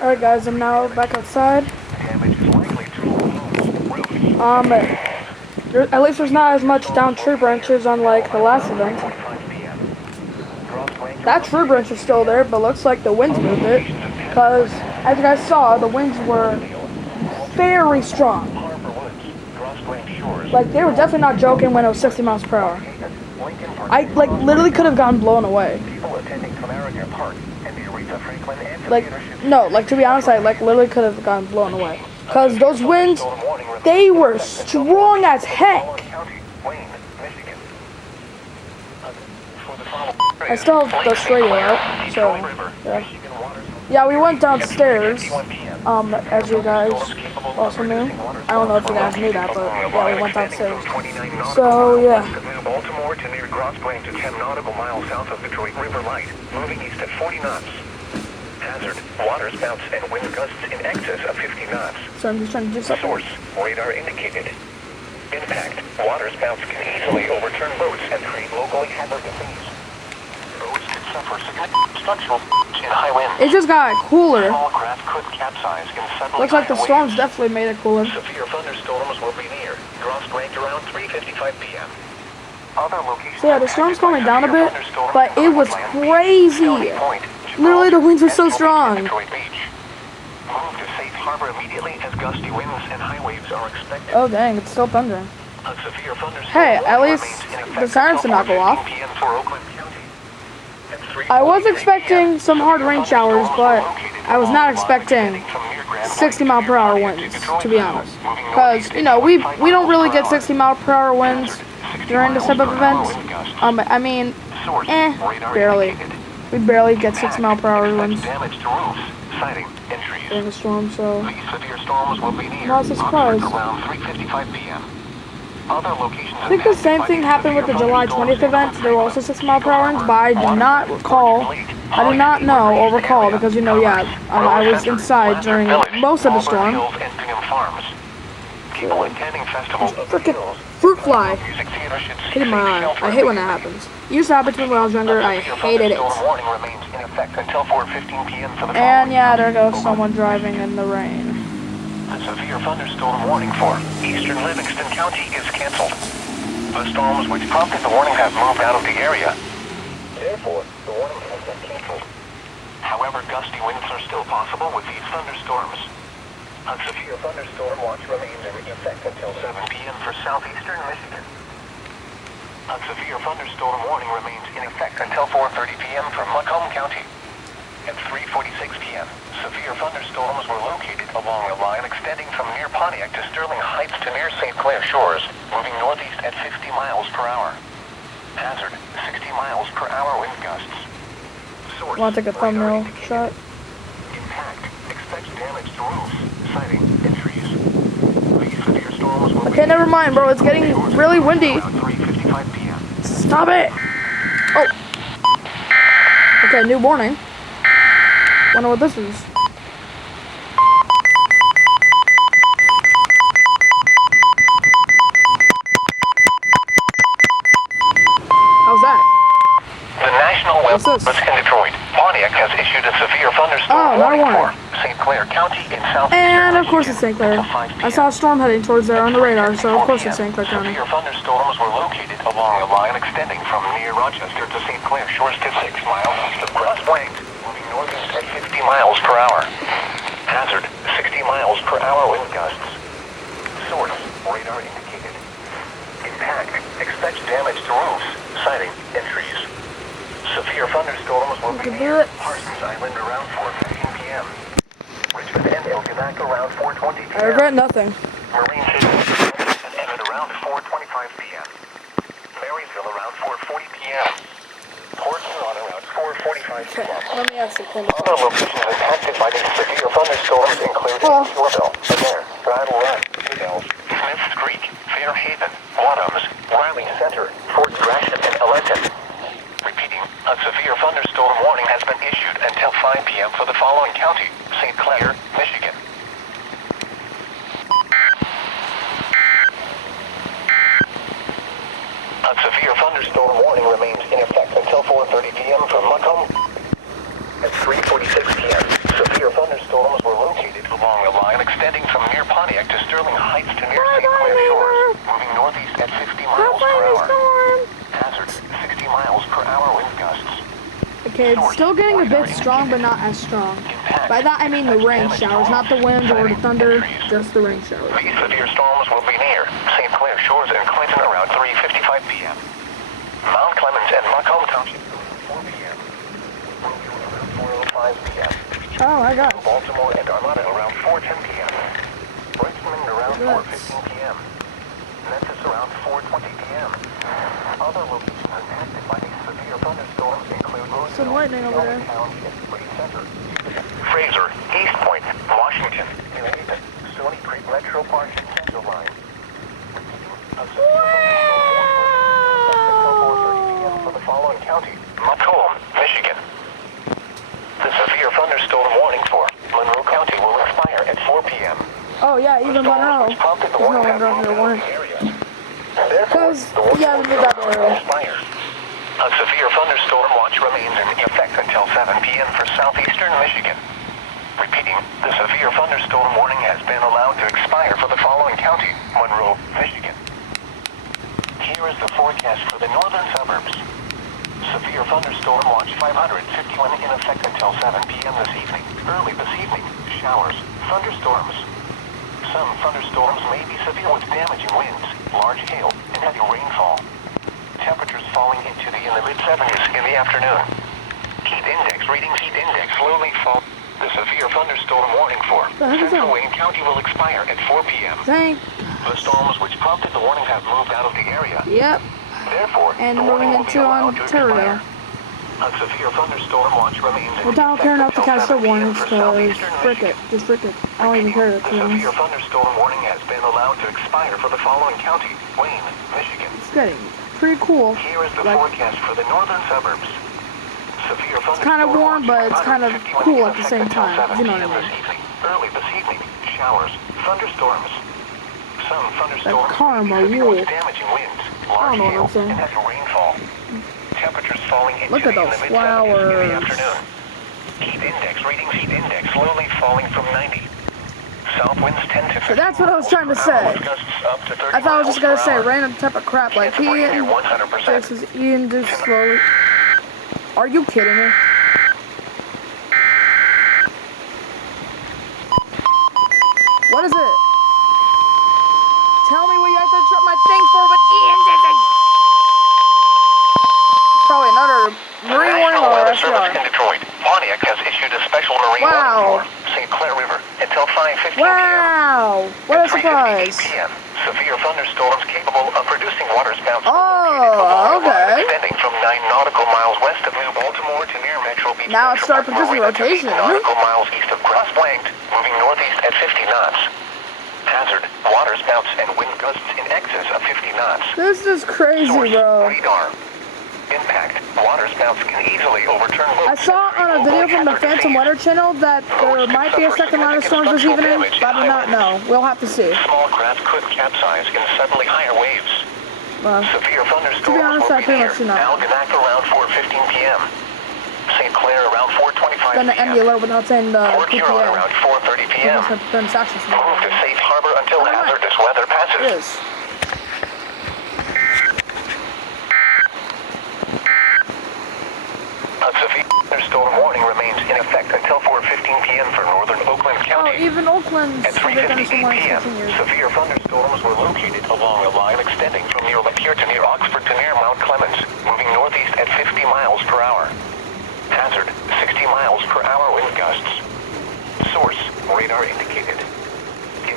Alright guys, I'm now back outside. At least there's not as much down tree branches unlike the last event. That tree branch is still there, but looks like the winds moved it. Because, as you guys saw, the winds were very strong. Like, they were definitely not joking when it was 60 miles per hour. I, like, literally could have gotten blown away. Like, no, like, to be honest, I, like, literally could have gotten blown away. Because those winds, they were strong as heck. I still have the radio out, so, yeah. Yeah, we went downstairs, as you guys also knew. I don't know if you guys knew that, but, yeah, we went downstairs. So, yeah. Baltimore to near Grosse Pointe to 10 nautical miles south of Detroit River Light, moving east at 40 knots. Hazard, water spouts and wind gusts in excess of 50 knots. So I'm just trying to do something. Source, radar indicated. Impact, water spouts can easily overturn boats and create locally hazardous seas. Boats can suffer significant structural in high winds. It just got cooler. Small craft could capsize in suddenly Looks like the high storms waves. definitely made it cooler. Severe thunderstorms will be near Grosse Pointe around 3:55 p.m. Other locations. So yeah, the storm's coming down a bit, but it was crazy. Literally, the winds were so strong. Move to safe harbor immediately as gusty winds and high waves are expected. Oh dang, it's still thundering. A severe thunderstorm Hey, at least remains in effect the sirens did not go off. 12:15 p.m. for Oakland County. I was expecting some hard rain showers, but I was not expecting 60 mile per hour winds, to be honest. Because, you know, we don't really get 60 mile per hour winds during this type of event. I mean, barely. We barely get 60 mile per hour winds during the storm, so I'm not surprised. I think the same thing happened with the July 20th event. There were also 60 mile per hour winds, but I do not recall. I do not know or recall because, you know, yeah, I was inside during most of the storm. Freaking fruit fly hitting my eye. I hate when that happens. It used to happen to me when I was younger. I hated it. And yeah, there goes someone driving in the rain. A severe thunderstorm warning for eastern Livingston County is canceled. The storms which prompted the warning have moved out of the area. Therefore, the warning has been canceled. However, gusty winds are still possible with these thunderstorms. A severe thunderstorm watch remains in effect until 7 p.m. for southeastern Michigan. A severe thunderstorm warning remains in effect until 4:30 p.m. for Macomb County. At 3:46 p.m., severe thunderstorms were located along a line extending from near Pontiac to Sterling Heights to near St. Clair Shores, moving northeast at 50 miles per hour. Hazard, 60 miles per hour wind gusts. Source, Want to take a thumbnail shot? Impact, expects damage to roofs, siding, and trees. These severe storms will Okay, never mind, bro. It's getting really windy. around 3:55 p.m. Stop it! Oh. Okay, new warning. Wonder what this is. How's that? The National Weather What's this? Service in Detroit, Pontiac has issued a severe Oh, thunderstorm not a warning for warning. St. Clair County in southeastern And of course Michigan it's St. Clair. until 5 I saw a storm heading towards there on the radar, so of course it's St. Clair County. Severe thunderstorms were located along a line extending from near Rochester to St. Clair Shores to 6 miles east of Grosse Pointe, moving northeast at 50 miles per hour. Hazard, 60 miles per hour wind gusts. Source, radar indicated. Impact, expects damage to roofs, siding, and trees. Severe thunderstorms will be near Parsons Island around 4:15 p.m. Richmond and Elginak around 4:20 p.m. I regret nothing. Marine City and Emmett around 4:25 p.m. Marysville around 4:40 p.m. Port Huron around 4:45 Okay, p.m. let me ask you a Other locations impacted by these severe thunderstorms include Yorville, Adair, Brattle Run, Hills, Smiths Creek, Fairhaven, Wadhams, Riley Center, Fort Gratiot, and Aleton. Repeating, a severe thunderstorm warning has been issued until 5 p.m. for the following county: St. Clair, Michigan. A severe thunderstorm warning remains in effect until 4:30 p.m. for Macomb. At 3:46 p.m., severe thunderstorms It's still getting a bit strong, but not as strong. By that I mean the rain showers, not the wind or the thunder, just the rain showers. These severe storms will be near St. Clair Shores and Clinton around 3:55 p.m. Mount Clemens and Macomb Township around 4 p.m. Will be around 4:05 p.m. Oh, I got it. Baltimore and Armada around 4:10 p.m. Richmond around 4:15 p.m. Memphis around 4:20 p.m. Other locations impacted by these severe thunderstorms include Some lightning over there. Fraser, East Point, Washington, New Haven, Stony Creek Metro Park and Central Line. For the following county, Macomb, Michigan. The severe thunderstorm warning for Monroe County will expire at 4 p.m. Oh yeah, even Monroe. There's no Monroe here warning. Because, yeah, we did that area. A severe thunderstorm watch remains in effect until 7 p.m. for southeastern Michigan. Repeating, the severe thunderstorm warning has been allowed to expire for the following county, Monroe, Michigan. Here is the forecast for the northern suburbs. Severe thunderstorm watch 551 in effect until 7 p.m. this evening. Early this evening, showers, thunderstorms. Some thunderstorms may be severe with damaging winds, large hail, and heavy rainfall. Temperatures falling into in the mid-70s in the afternoon. Heat index slowly fall. The severe thunderstorm warning for Central Wayne County will expire at 4 p.m. The storms which prompted the warning have moved out of the area. Yep. Therefore, And the moving warning will be into allowed to Ontario. expire. A severe thunderstorm watch remains in Well, I don't care enough to catch the effect until 7 warnings, for because southeastern frick it. Michigan. Just frick it. I don't even care. The severe thunderstorm warning has been allowed to expire for the following county, Wayne, Michigan. It's getting pretty cool. Here is the Like, forecast for the northern suburbs. Severe it's kind of warm, but it's kind of cool at the same time. You know what I mean? Early this evening, showers, thunderstorms. Some thunderstorms karma may be severe with wolf. damaging winds, I large don't know what hail, I'm saying. and heavy rainfall. Temperatures falling into Look at in those the mid-70s in the flowers. afternoon. Heat index slowly falling from 90. South winds 10 to 15 So that's what I was trying to miles per hour, say. with gusts up to 30 I thought I was just gonna miles say per hour. random type of crap like Chance of rain near he 100%. this is Ian just slowly. Are you kidding me? What is it? Tell me what you have to interrupt my thing for, but Ian didn't. Probably another marine warning National or Weather Service SDR. in Detroit, Pontiac has issued a special marine Wow. warning for St. Clair River until 5:15 p.m. Wow! What a At 3:58 surprise! p.m. Severe thunderstorms capable of producing waterspouts Oh, okay. extending from 9 nautical miles west of New Baltimore to near Metro Beach. Now it's starting to produce Marina to 8 rotation. nautical miles east of Cross Blanked, moving northeast at 50 knots. Hazard, waterspouts and wind gusts in excess of 50 knots. This is crazy, Source, bro. radar. Impact, waterspouts can easily overturn I boats saw and on a create video local from the hazard Phantom disease. Weather channel that there might be a second line of storms this evening, but I do not know. We'll have to see. Small craft could capsize in suddenly higher waves. Severe thunderstorms honest, I will be pretty near much do not. Algonac around 4:15 p.m. St. Clair around 4:25 Then the p.m. emulator without saying the Port Huron PPA. around 4:30 p.m. Then Saxon. Move to safe harbor until Alright. hazardous weather passes. It is. A severe thunderstorm warning remains in effect until 4:15 p.m. for northern Oakland Oh, County. even Oakland's At they're gonna 3:58 p.m., continues. severe thunderstorms were located along a line extending from near Lapeer to near Oxford to near Mount Clemens, moving northeast at 50 miles per hour. Hazard, 60 miles per hour wind gusts. Source, radar indicated.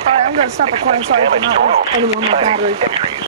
Alright, I'm gonna stop recording so I can Damage to not roofs, anyone with siding, battery. and trees.